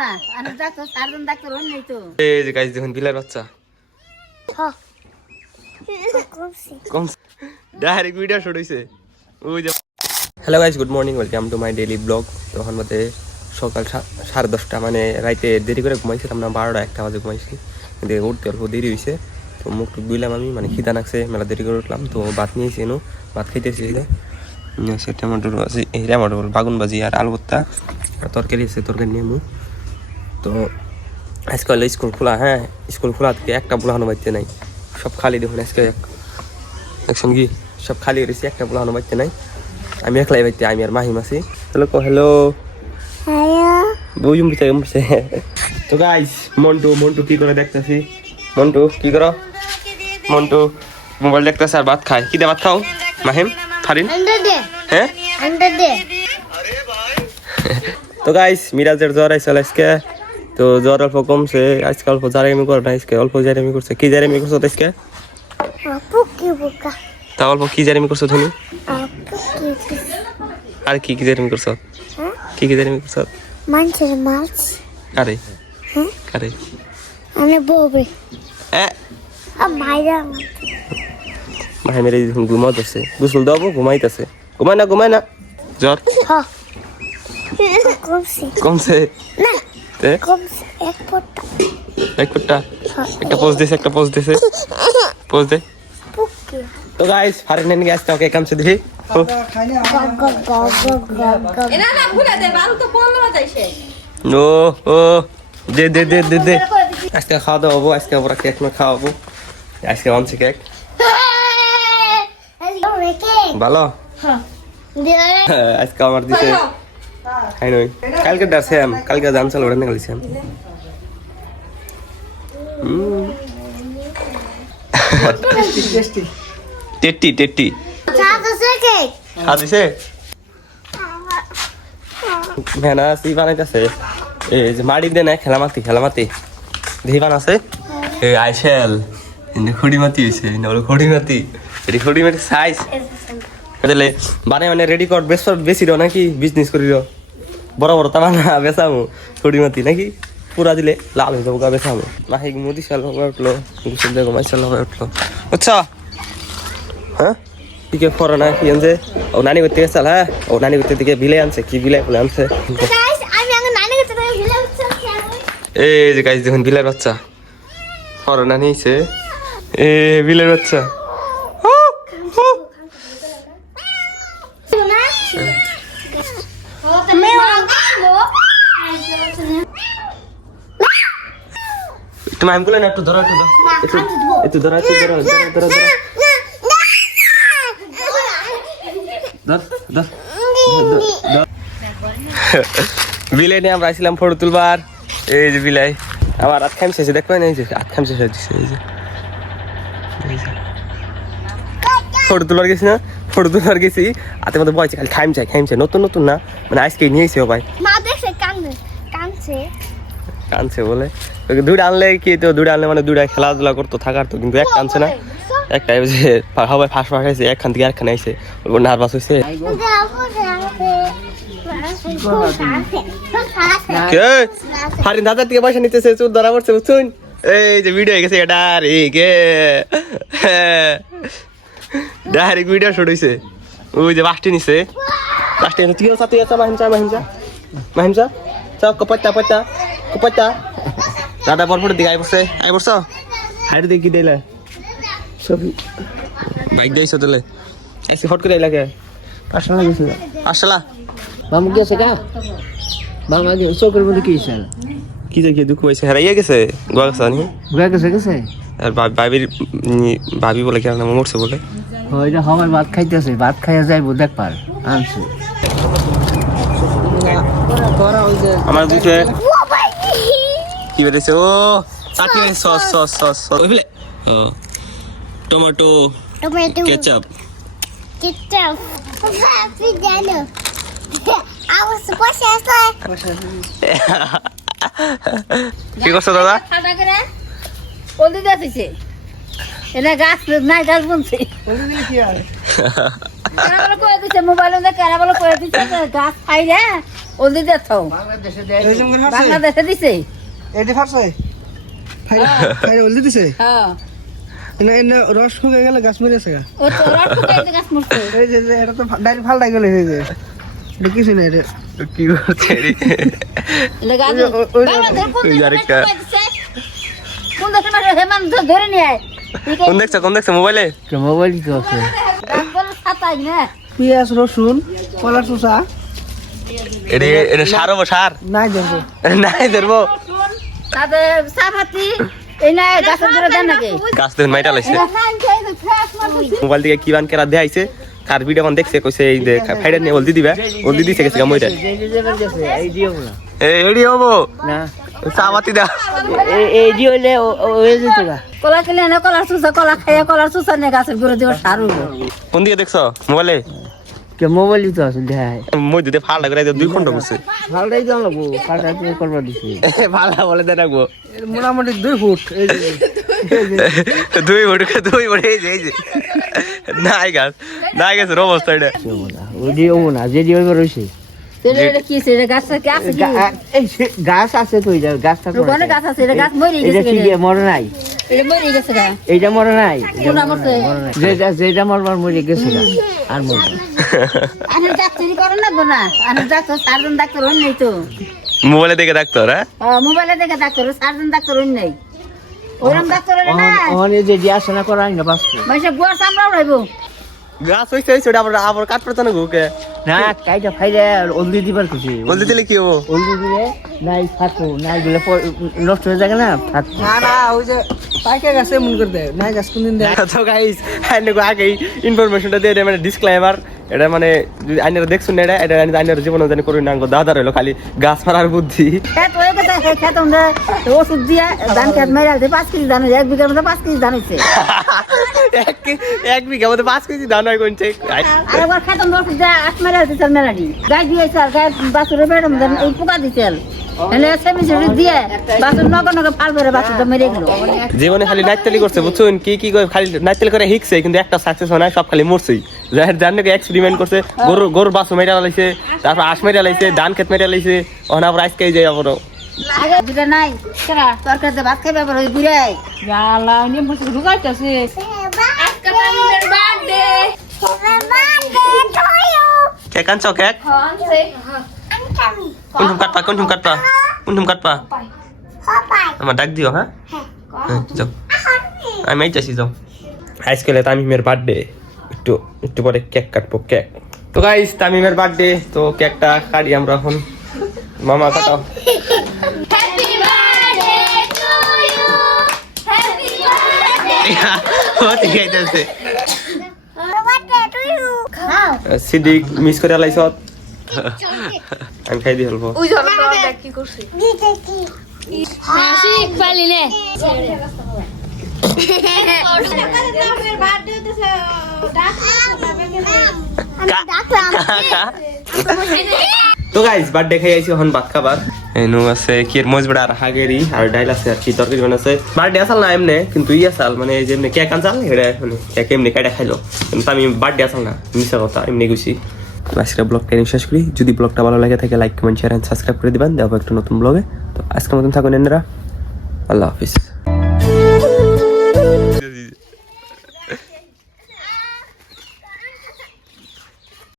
না আর doctor surgeon doctor হন নাই তো এই যে গাইস দেখুন বিলের বাচ্চা হ্যাঁ কম ডাইরেক্ট ভিডিও শুট হইছে ওই যে hello guys good morning welcome to my daily blog. তখন মতে সকাল 10:30 মানে রাইতে দেরি করে ঘুমাইছিলাম না 12টা 1টা বাজে ঘুমাইছি কিন্তু উঠতে অল্প দেরি হয়েছে তো মুখ টুক ধুইলাম আমি মানে খিদা লাগছে মেলা দেরি করে উঠলাম তো ভাত নিয়েছি এনো ভাত খাইতেছি সে টমেটোর আছে এই টমেটো বাগুন ভাজি আর আলু ভর্তা আর তরকারি আছে তরকারি নিয়ে তো আজকে হলো স্কুল খোলা। হ্যাঁ স্কুল খোলা থেকে একটা বুলানো বাড়তে নাই সব খালি দেখুন আজকে দেখছেন কি সব খালি রয়েছে একটা বুলানো বাড়তে নাই আমি একলাই বাড়তে আমি আর মাহিম আছি। হ্যালো হ্যালো বুঝুম বুঝছে তো গাইস মন্টু কি করে দেখতেছি মন্টু কি করো মন্টু মোবাইল দেখতেছে আর ভাত খায় কি দে ভাত খাও মাহিম ফারিন হ্যাঁ তো গাইস মিরাজের জ্বর আইসল আজকে তো জ্বর অল্প কমছে আজকে অল্প জারেমি করে না আজকে অল্প জারেমি করছে কি জারেমি করছো আজকে তা অল্প কি জারেমি করছো তুমি আর কি জারেমি করছো কি জারেমি করছো মানুষের মাছ আরে আরে আমি বলবি ভাই মেরে ঘুমাতেছে গোসল দেবো ঘুমাইতেছে ঘুমায় না জ্বর কমছে এক ফুটটা একটা পোজ দে তো গাইস ফারিন নেন গেছে ওকে কাম से দেখি এনা না ভুলে দে বারু তো বললো যাইছে ও দে আজকে খাওয়া দাওয়া হবো আজকে আমরা কেক না খাওয়াবো আজকে আনছি কেক ভালো আজকে আমার দিতে খাই নই কালকে ডাসে কালকে জানছাল ওড়ে না গেছিলাম টেটি হাদিছে ভেনা সি বানাইতেছে এই যে মাড়ি দে না খেলামাতি দেহিবান আছে এই আইসেল ইনে খুড়িমাতি হইছে ইনে হলো খুড়িমাতি এটি খুড়িমাতি সাইজ বুঝলে মানে রেডি কর বেশি র নাকি বিজনেস করি র বড় তা বানা বেচামু খুড়িমাতি নাকি পুরা দিলে লাল হয়ে যাবো গা বেচামু মাহি মোদি সাল হবে উঠলো গুসল দেখো মাই সাল হবে উঠলো আচ্ছা হ্যাঁ কি কে ফর না কি আনছে ও নানি করতে গেছে হ্যাঁ ও নানি করতে দিকে বিলে আনছে কি বিলে বলে আনছে এই যে গাইস দেখুন বিলের বাচ্চা ফর নানি হইছে এ বিলের বাচ্চা তুমি আমি বলে না একটু ধরো একটু ধরো বিলাই নিয়ে আমরা আসছিলাম ফটো তুলবার এই যে বিলাই আমার হাত খামছে দেখবে না এই যে হাত খামছে এই যে ফটো তুলবার গেছি না ফটো তুলবার গেছি হাতের মধ্যে বয়ছে খালি খামছে নতুন না মানে আজকে নিয়েছি ও ভাই কানছে বলে দুইটা আনলে কি তো দুইটা আনলে মানে দুইটা খেলাধুলা করতো থাকার তো কিন্তু এক কানছে না একটা যে সবাই ফাঁস খাইছে একখান থেকে একখানে আইসে ওর নার্ভাস হয়েছে ফারিন দাদার থেকে পয়সা নিতেছে চোর ধরা পড়ছে বুঝছুন এই যে ভিডিও হয়ে গেছে এটা রে গে ডাইরেক্ট ভিডিও শুট হয়েছে ওই যে বাসটি নিছে তুই সাথে গেছে মাহিমসা চাও কপাইতা দাদা পর দিকে আই পড়ছ হাইট দেখি দিলে সবই বাইক দিয়েছ তাহলে এসে হট করে লাগে আসলা গেছিল আসলা মামু গেছে কা মামা যে চোখের মধ্যে কি হইছে কি যে দুঃখ হয়েছে হারাইয়া গেছে গোয়া গেছে আর ভাবি বলে কেন মরছে বলে ওই যে আমার ভাত খাইতেছে ভাত খাইয়া যাইবো দেখ পার আনছে আমার দিকে কি বেরিয়েছে ও চাটনি সস ওইলে ও টমেটো কেচাপ কি করছো দাদা এনে গাছ নাই গাছ বলছে কেন বলে কয়ে দিছে মোবাইল না কেন বলে কয়ে দিছে গাছ খাই রে ওদি দেছো বাংলাদেশে দিছে এটি ফারছে খাই ওলদি দিছে হ্যাঁ এনে রস শুকে গেলে গাছ মরেছে ও তো রট খাইতে গাছ মরছে এই যে এটা তো ডাইরেক্ট ফালটা গেলে হয়ে যায় দেখিস না এটা কি করছে রে এলে গাছ বাংলাদেশ কোন ওই দেশে আরেকটা। কোন দেশে মারে হেমান ধরে নিয়ে আয় কোন দেখছ মোবাইলে মোবাইল তো আছে গাছ বলে ছাতাই না পেঁয়াজ রসুন কলার চোষা এটা সার হবো সার নাই দেখো নাই ধরবো তাতে সাফাতি এই না গাছের ধরে দেন নাকি গাছ দেখুন মাইটা লাগছে মোবাইল থেকে কি বান কেরা দেখাইছে কার ভিডিও মান দেখছে কইছে এই যে ফাইডার নিয়ে হলদি দিবা হলদি দিছে গেছে গামইটা এই দিও না এডি হবো না সাবাতি দা এই দিও হলে ওই যেত গা কলা কিনে না কলার চুষা কলা খাইয়া কলার চুষা নিয়ে গাছের ঘুরে দিব সারু কোন দিকে দেখছো মোবাইলে কে মোবাইল তো আছে দেখাই মই দিতে ফালটা করে 2 ঘন্টা করছে ভালটাই তো লাগবো কাটা তুমি করবা দিছি ফালটা বলে দে রাখবো মোটামুটি 2 ফুট এই যে 2 বড় এই যে নাই গাছ অবস্থা এটা ওই দিও না যে দিও রইছে এটা কি সেটা গাছ কি আছে কি এই গাছ আছে তো এটা গাছটা কোনে গাছ আছে এটা গাছ মরে এটা গেছে কি মরে নাই এটা মরে গেছে গা এইটা মরে নাই কোনটা মরছে? যেটা মরবার মরে গেছে গা। আর মরে নাই। আনে ডাক্তারি করে না গো না আনে ডাক্তার সার্জন ডাক্তার হন নাই তো মোবাইলে দেখে রাখতো হ্যাঁ মোবাইলে দেখে ডাক্তার সার্জন ডাক্তার হন নাই ওরম ডাক্তার হলে না ওখানে যে দিয়াশনা করা না বাস মাসে বুয়ার সামরাও রইব গাছ হইছে ওটা আবার কাট পড়তো না গোকে না কাইটা ফাইলে অলদি দিবার খুশি বলতে দিলে কি হবো অলদি দিলে নাই ফাটো নাই দিলে নষ্ট হয়ে যাবে না ফাট না না ওই যে পাইকে গাছে মন করে দেয় নাই গাছ কোনদিন দেয় তো গাইস আগেই ইনফরমেশনটা দিয়ে দেয় মানে ডিসক্লেমার এটা মানে যদি আইনারা দেখছুন না এটা আইনার জীবনে জানি করি না দাদা রইলো খালি গাছ মারার বুদ্ধি খেত হয়ে গেছে খেত আমরা ওষুধ দিয়া ধান খেত মেরে আলতে 5 কেজি ধান হয়েছে 1 বিঘার মধ্যে 5 কেজি ধান হয়েছে এক বিঘা মধ্যে 5 কেজি ধান হয় কোনছে আর একবার খেত আমরা ওষুধ দিয়া 8 মেরে আলতে চাল মেরাডি গাছ দিয়েছে আর গাছ বাছুরে বেড়াম দেন এই পোকা দিছিল এলে সেমিসিডি দিয়ে বাছুর নগ ফাল করে বাছুরটা মেরে গেল জীবনে খালি নাইতালি করছে বুঝছেন কি করে খালি নাইতালি করে হিকছে কিন্তু একটা সাকসেস হয় না সব খালি মরছেই যার নাকি এক্সপেরিমেন্ট করছে গরুর বাছুর মেরে লাইছে তারপর আঁশ মেরে লাইছে ধান খেত মেরে লাইছে ওখানে আবার আজকে যায় আবার আগে দুটা নাই কেরা তরকারিতে ভাত খাইবে আবার ওই বুড়াই জালা নিয়ে বসে ঢুকাইতেছে আজকে মামির বার্থডে কেক আনছো কেক কোনটুম কাটপা আমার ডাক দিও হ্যাঁ যাও আমি এই যাচ্ছি যাও আজকাল তামিমের বার্থডে একটু পরে কেক কাটবো কেক তো গাইস তামিমের বার্থডে তো কেকটা কাটি আমরা এখন মামা কাটাও সিদ্দিক মিস করে লাইছ আমি খাই দি হলবো তো গাইস বার্থডে খাই আইছি এখন ভাত খাবার এনু আছে কি এর মজবড়া আর হাগেরি আর ডাইল আছে আর কি তরকারি বানাছে বার্থডে আসাল না এমনে কিন্তু ই আসাল মানে যেমনি কেক আনছাল হেডা মানে কেক এমনি কাটা খাইলো কিন্তু আমি বার্থডে আসাল না মিছা কথা এমনি গেছি আজকের ব্লগটা শেষ করি যদি ব্লগটা ভালো লাগে থাকে like comment share and subscribe করে দিবেন দেবো একটা নতুন ব্লগে তো আজকের মতন থাকুন এনারা আল্লাহ হাফিজ